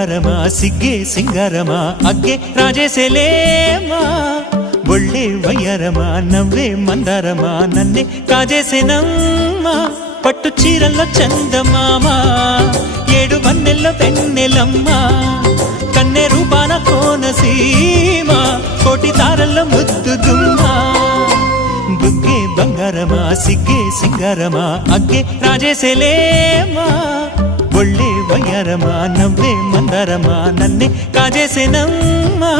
బంగారమా సిగ్గే సింగారమా అగ్గే రాజేసేలేమా ఒళ్ళే వయ్యారమా నవ్వే మందారమా నన్నే కాజేసేనమ్మా పట్టు చీరల్లో చందమామా ఏడు వన్నెల్లో వెన్నెలమ్మా కన్నె రూపాన కోనసీమ కోటి తారల్లో ముద్దుదుమ్మా బుగ్గే బంగారమా సిగ్గే సింగారమా అగ్గే రాజేసేలేమా ఒళ్ళే వయ్యారమా నవ్వే మందారమా నన్నే కాజేసేనమ్మా